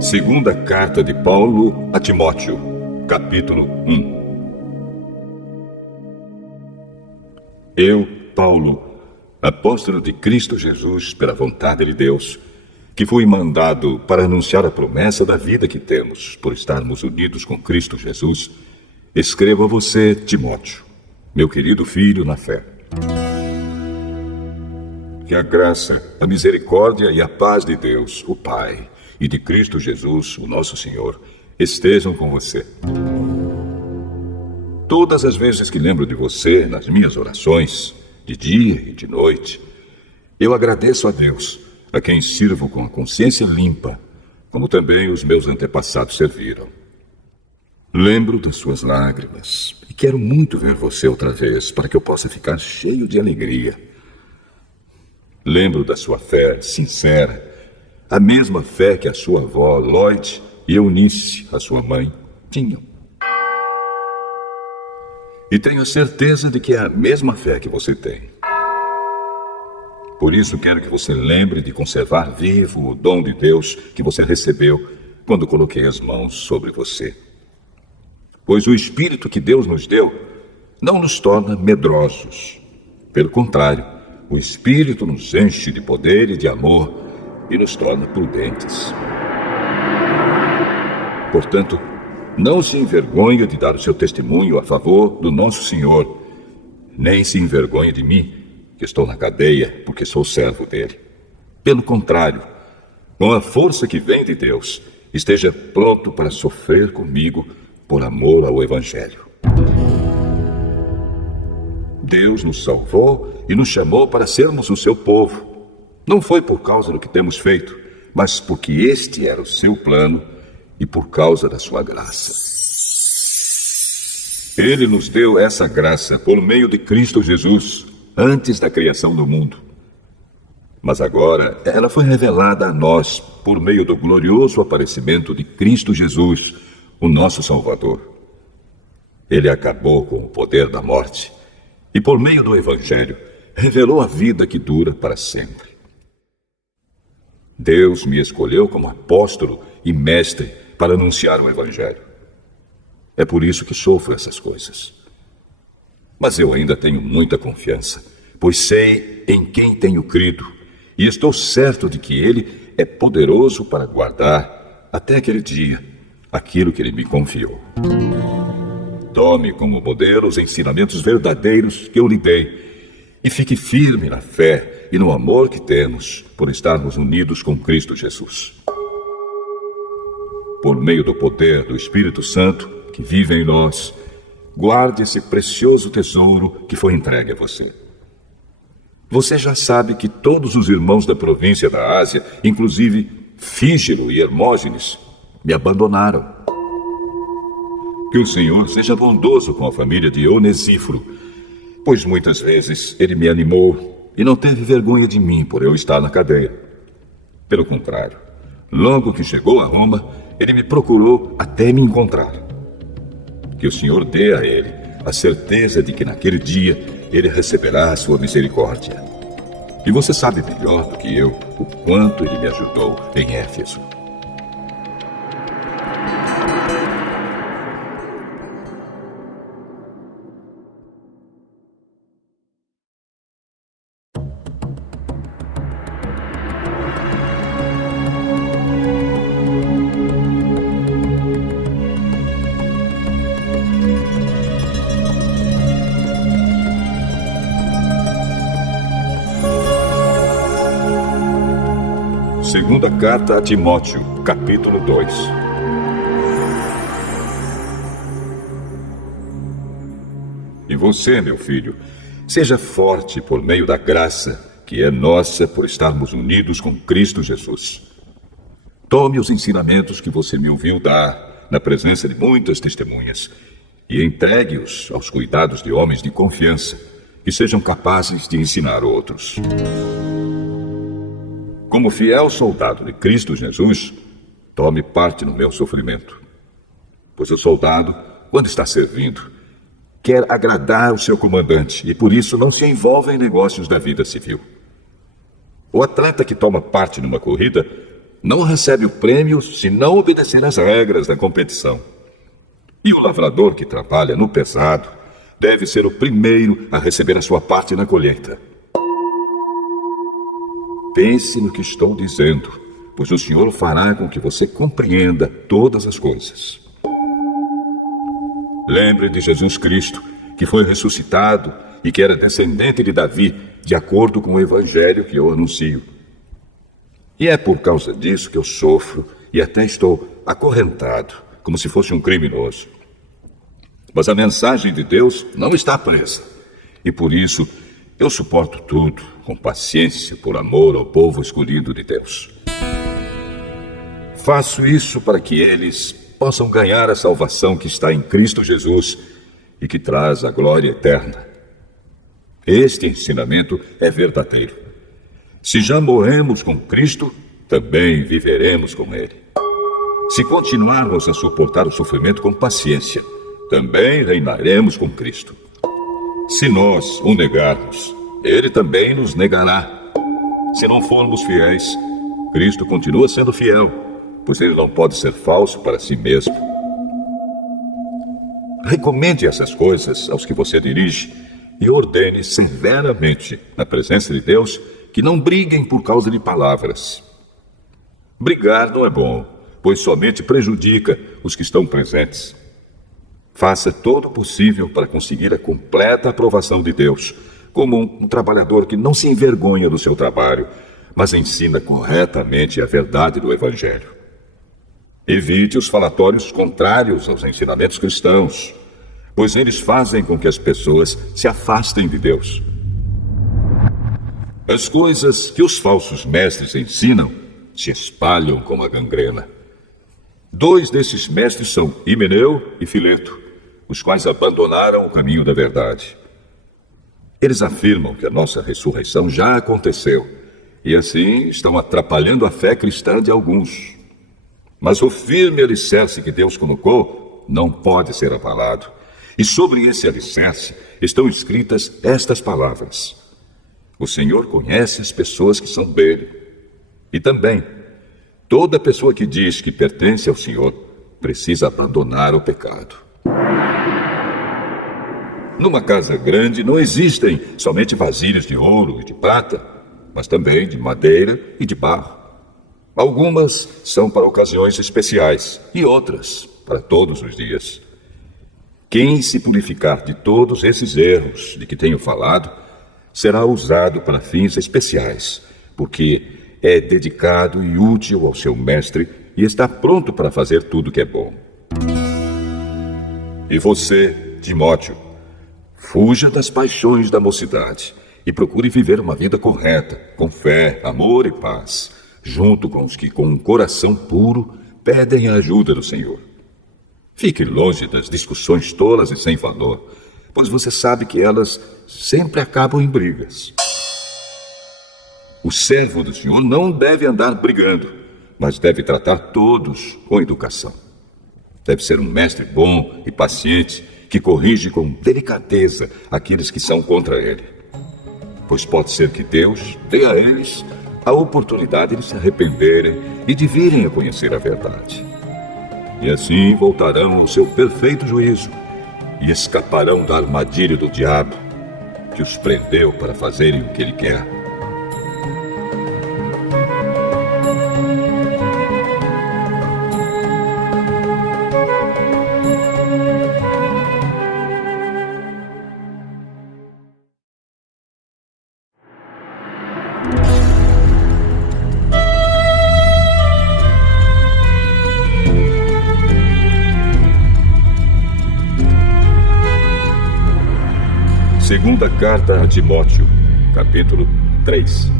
Segunda carta de Paulo a Timóteo, capítulo 1. Eu, Paulo, apóstolo de Cristo Jesus pela vontade de Deus, que fui mandado para anunciar a promessa da vida que temos por estarmos unidos com Cristo Jesus, escrevo a você, Timóteo, meu querido filho na fé. Que a graça, a misericórdia e a paz de Deus, o Pai, e de Cristo Jesus, o nosso Senhor, estejam com você. Todas as vezes que lembro de você nas minhas orações, de dia e de noite, eu agradeço a Deus, a quem sirvo com a consciência limpa, como também os meus antepassados serviram. Lembro das suas lágrimas e quero muito ver você outra vez, para que eu possa ficar cheio de alegria. Lembro da sua fé sincera, a mesma fé que a sua avó, Lloyd, e Eunice, a sua mãe, tinham. E tenho a certeza de que é a mesma fé que você tem. Por isso quero que você lembre de conservar vivo o dom de Deus que você recebeu quando coloquei as mãos sobre você. Pois o Espírito que Deus nos deu não nos torna medrosos. Pelo contrário, o Espírito nos enche de poder e de amor e nos torna prudentes. Portanto, não se envergonhe de dar o seu testemunho a favor do nosso Senhor, nem se envergonhe de mim, que estou na cadeia, porque sou servo dele. Pelo contrário, com a força que vem de Deus, esteja pronto para sofrer comigo por amor ao Evangelho. Deus nos salvou e nos chamou para sermos o seu povo. Não foi por causa do que temos feito, mas porque este era o seu plano e por causa da sua graça. Ele nos deu essa graça por meio de Cristo Jesus, antes da criação do mundo. Mas agora ela foi revelada a nós por meio do glorioso aparecimento de Cristo Jesus, o nosso Salvador. Ele acabou com o poder da morte e, por meio do Evangelho, revelou a vida que dura para sempre. Deus me escolheu como apóstolo e mestre para anunciar o Evangelho. É por isso que sofro essas coisas. Mas eu ainda tenho muita confiança, pois sei em quem tenho crido e estou certo de que Ele é poderoso para guardar, até aquele dia, aquilo que Ele me confiou. Tome como modelo os ensinamentos verdadeiros que eu lhe dei e fique firme na fé e no amor que temos por estarmos unidos com Cristo Jesus. Por meio do poder do Espírito Santo que vive em nós, guarde esse precioso tesouro que foi entregue a você. Você já sabe que todos os irmãos da província da Ásia, inclusive Fígelo e Hermógenes, me abandonaram. Que o Senhor seja bondoso com a família de Onesíforo, pois muitas vezes ele me animou e não teve vergonha de mim por eu estar na cadeia. Pelo contrário, logo que chegou a Roma, ele me procurou até me encontrar. Que o Senhor dê a ele a certeza de que naquele dia ele receberá a sua misericórdia. E você sabe melhor do que eu o quanto ele me ajudou em Éfeso. Segunda carta a Timóteo, capítulo 2. E você, meu filho, seja forte por meio da graça que é nossa por estarmos unidos com Cristo Jesus. Tome os ensinamentos que você me ouviu dar na presença de muitas testemunhas e entregue-os aos cuidados de homens de confiança que sejam capazes de ensinar outros. Como fiel soldado de Cristo Jesus, tome parte no meu sofrimento. Pois o soldado, quando está servindo, quer agradar o seu comandante e por isso não se envolve em negócios da vida civil. O atleta que toma parte numa corrida não recebe o prêmio se não obedecer às regras da competição. E o lavrador que trabalha no pesado deve ser o primeiro a receber a sua parte na colheita. Pense no que estou dizendo, pois o Senhor fará com que você compreenda todas as coisas. Lembre de Jesus Cristo, que foi ressuscitado e que era descendente de Davi, de acordo com o evangelho que eu anuncio. E é por causa disso que eu sofro e até estou acorrentado, como se fosse um criminoso. Mas a mensagem de Deus não está presa, e por isso eu suporto tudo com paciência por amor ao povo escolhido de Deus. Faço isso para que eles possam ganhar a salvação que está em Cristo Jesus e que traz a glória eterna. Este ensinamento é verdadeiro. Se já morremos com Cristo, também viveremos com Ele. Se continuarmos a suportar o sofrimento com paciência, também reinaremos com Cristo. Se nós o negarmos, Ele também nos negará. Se não formos fiéis, Cristo continua sendo fiel, pois Ele não pode ser falso para si mesmo. Recomende essas coisas aos que você dirige e ordene severamente, na presença de Deus, que não briguem por causa de palavras. Brigar não é bom, pois somente prejudica os que estão presentes. Faça todo o possível para conseguir a completa aprovação de Deus, como um trabalhador que não se envergonha do seu trabalho, mas ensina corretamente a verdade do Evangelho. Evite os falatórios contrários aos ensinamentos cristãos, pois eles fazem com que as pessoas se afastem de Deus. As coisas que os falsos mestres ensinam se espalham como a gangrena. 2 desses mestres são Himeneu e Fileto, os quais abandonaram o caminho da verdade. Eles afirmam que a nossa ressurreição já aconteceu, e assim estão atrapalhando a fé cristã de alguns. Mas o firme alicerce que Deus colocou não pode ser abalado. E sobre esse alicerce estão escritas estas palavras: o Senhor conhece as pessoas que são dele. E também, toda pessoa que diz que pertence ao Senhor precisa abandonar o pecado. Numa casa grande não existem somente vasilhas de ouro e de prata, mas também de madeira e de barro. Algumas são para ocasiões especiais e outras para todos os dias. Quem se purificar de todos esses erros de que tenho falado, será usado para fins especiais, porque é dedicado e útil ao seu mestre e está pronto para fazer tudo que é bom. E você, Timóteo, fuja das paixões da mocidade e procure viver uma vida correta, com fé, amor e paz, junto com os que, com um coração puro, pedem a ajuda do Senhor. Fique longe das discussões tolas e sem valor, pois você sabe que elas sempre acabam em brigas. O servo do Senhor não deve andar brigando, mas deve tratar todos com educação. Deve ser um mestre bom e paciente, que corrige com delicadeza aqueles que são contra ele. Pois pode ser que Deus dê a eles a oportunidade de se arrependerem e de virem a conhecer a verdade. E assim voltarão ao seu perfeito juízo e escaparão da armadilha do diabo, que os prendeu para fazerem o que ele quer. Segunda carta a Timóteo, capítulo 3.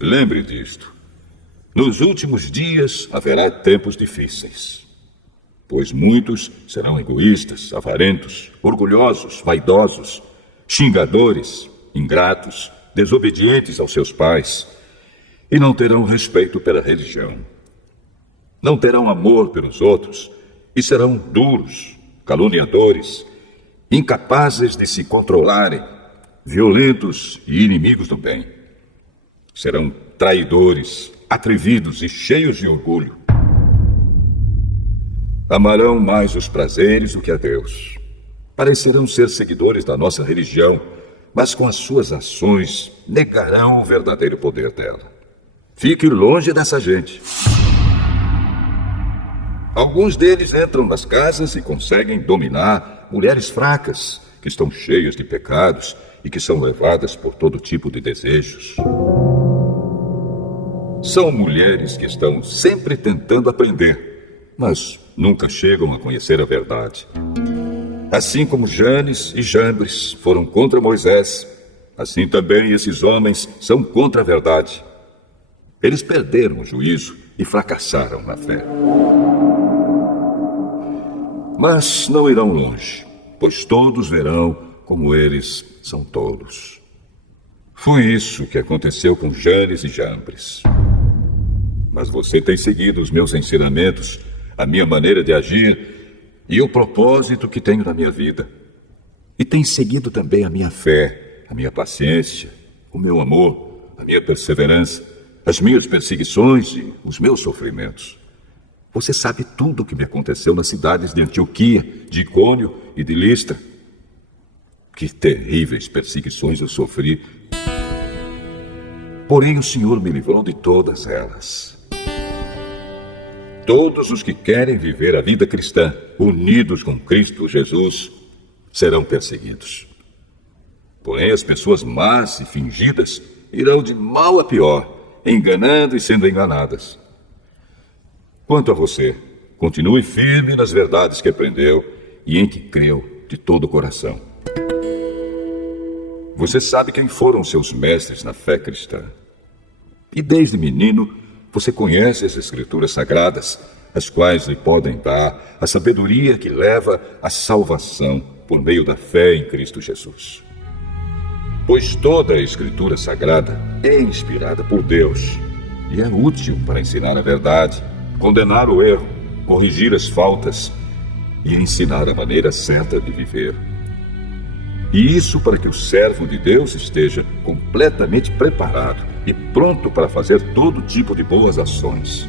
Lembre disto. Nos últimos dias haverá tempos difíceis, pois muitos serão egoístas, avarentos, orgulhosos, vaidosos, xingadores, ingratos, desobedientes aos seus pais, e não terão respeito pela religião. Não terão amor pelos outros e serão duros, caluniadores, incapazes de se controlarem, violentos e inimigos do bem. Serão traidores, atrevidos e cheios de orgulho. Amarão mais os prazeres do que a Deus. Parecerão ser seguidores da nossa religião, mas com as suas ações negarão o verdadeiro poder dela. Fique longe dessa gente. Alguns deles entram nas casas e conseguem dominar mulheres fracas, que estão cheias de pecados e que são levadas por todo tipo de desejos. São mulheres que estão sempre tentando aprender, mas nunca chegam a conhecer a verdade. Assim como Janes e Jambres foram contra Moisés, assim também esses homens são contra a verdade. Eles perderam o juízo e fracassaram na fé. Mas não irão longe, pois todos verão como eles são tolos. Foi isso que aconteceu com Janes e Jambres. Mas você tem seguido os meus ensinamentos, a minha maneira de agir e o propósito que tenho na minha vida. E tem seguido também a minha fé, a minha paciência, o meu amor, a minha perseverança, as minhas perseguições e os meus sofrimentos. Você sabe tudo o que me aconteceu nas cidades de Antioquia, de Icônio e de Listra. Que terríveis perseguições eu sofri. Porém, o Senhor me livrou de todas elas. Todos os que querem viver a vida cristã, unidos com Cristo Jesus, serão perseguidos. Porém, as pessoas más e fingidas irão de mal a pior, enganando e sendo enganadas. Quanto a você, continue firme nas verdades que aprendeu e em que creu de todo o coração. Você sabe quem foram seus mestres na fé cristã. E desde menino, você conhece as Escrituras Sagradas, as quais lhe podem dar a sabedoria que leva à salvação por meio da fé em Cristo Jesus. Pois toda a Escritura Sagrada é inspirada por Deus e é útil para ensinar a verdade, condenar o erro, corrigir as faltas e ensinar a maneira certa de viver. E isso para que o servo de Deus esteja completamente preparado e pronto para fazer todo tipo de boas ações.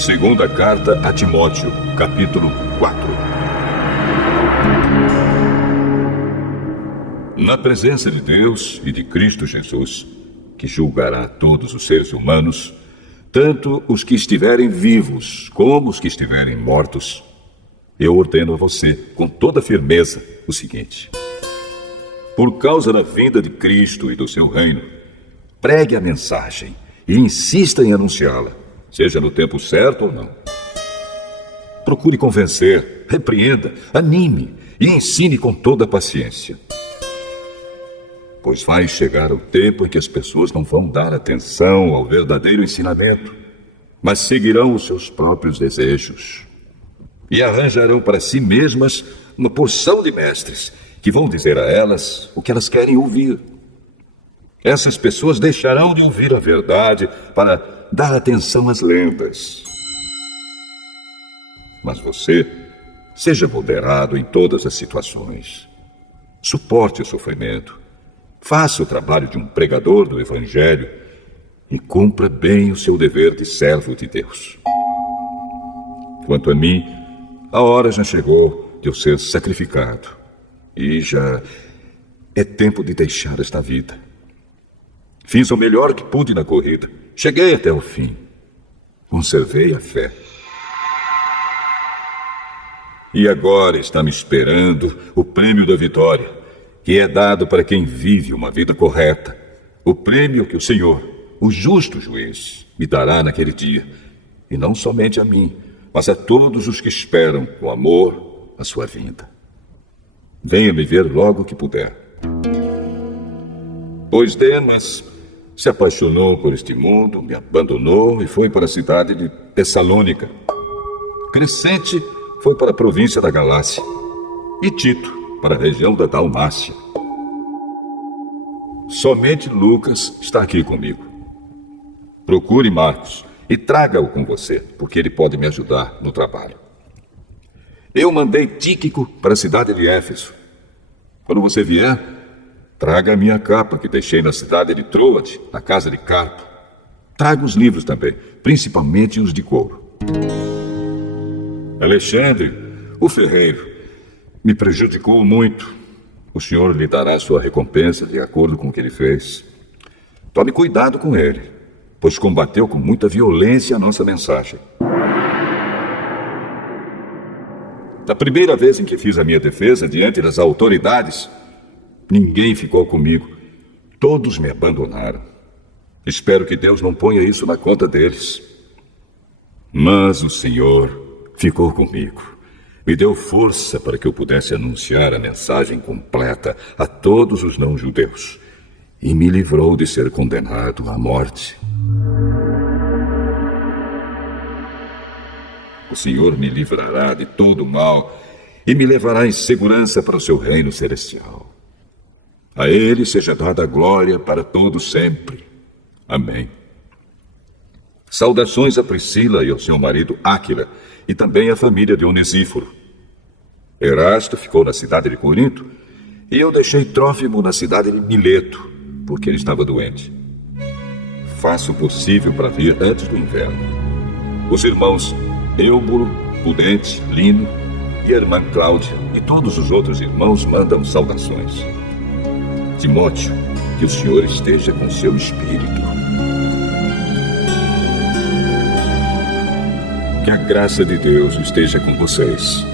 Segunda carta a Timóteo, capítulo 4. Na presença de Deus e de Cristo Jesus, que julgará todos os seres humanos, tanto os que estiverem vivos como os que estiverem mortos, eu ordeno a você, com toda firmeza, o seguinte: por causa da vinda de Cristo e do seu reino, pregue a mensagem e insista em anunciá-la, seja no tempo certo ou não. Procure convencer, repreenda, anime e ensine com toda a paciência. Pois vai chegar o tempo em que as pessoas não vão dar atenção ao verdadeiro ensinamento, mas seguirão os seus próprios desejos e arranjarão para si mesmas uma porção de mestres que vão dizer a elas o que elas querem ouvir. Essas pessoas deixarão de ouvir a verdade para dar atenção às lendas. Mas você, seja moderado em todas as situações. Suporte o sofrimento. Faça o trabalho de um pregador do Evangelho e cumpra bem o seu dever de servo de Deus. Quanto a mim, a hora já chegou de eu ser sacrificado. e já é tempo de deixar esta vida. Fiz o melhor que pude na corrida. Cheguei até o fim. Conservei a fé. E agora está me esperando o prêmio da vitória, que é dado para quem vive uma vida correta. O prêmio que o Senhor, o justo juiz, me dará naquele dia. E não somente a mim, mas a todos os que esperam com amor a sua vinda. Venha me ver logo que puder. Pois Demas se apaixonou por este mundo, me abandonou e foi para a cidade de Tessalônica. Crescente foi para a província da Galácia e Tito para a região da Dalmácia. Somente Lucas está aqui comigo. Procure Marcos e traga-o com você, porque ele pode me ajudar no trabalho. Eu mandei Tíquico para a cidade de Éfeso. Quando você vier, traga a minha capa que deixei na cidade de Troade, na casa de Carpo. Traga os livros também, principalmente os de couro. Alexandre, o ferreiro, me prejudicou muito. O senhor lhe dará sua recompensa de acordo com o que ele fez. Tome cuidado com ele, pois combateu com muita violência a nossa mensagem. Da primeira vez em que fiz a minha defesa diante das autoridades, ninguém ficou comigo. Todos me abandonaram. Espero que Deus não ponha isso na conta deles. Mas o Senhor ficou comigo. Me deu força para que eu pudesse anunciar a mensagem completa a todos os não-judeus. E me livrou de ser condenado à morte. O Senhor me livrará de todo o mal e me levará em segurança para o seu reino celestial. A Ele seja dada a glória para todos sempre. Amém. Saudações a Priscila e ao seu marido Áquila, e também à família de Onesíforo. Erasto ficou na cidade de Corinto, e eu deixei Trófimo na cidade de Mileto, porque ele estava doente. Faço o possível para vir antes do inverno. Os irmãos Eúbulo, Pudente, Lino e a irmã Cláudia e todos os outros irmãos mandam saudações. Timóteo, que o Senhor esteja com seu espírito. Que a graça de Deus esteja com vocês.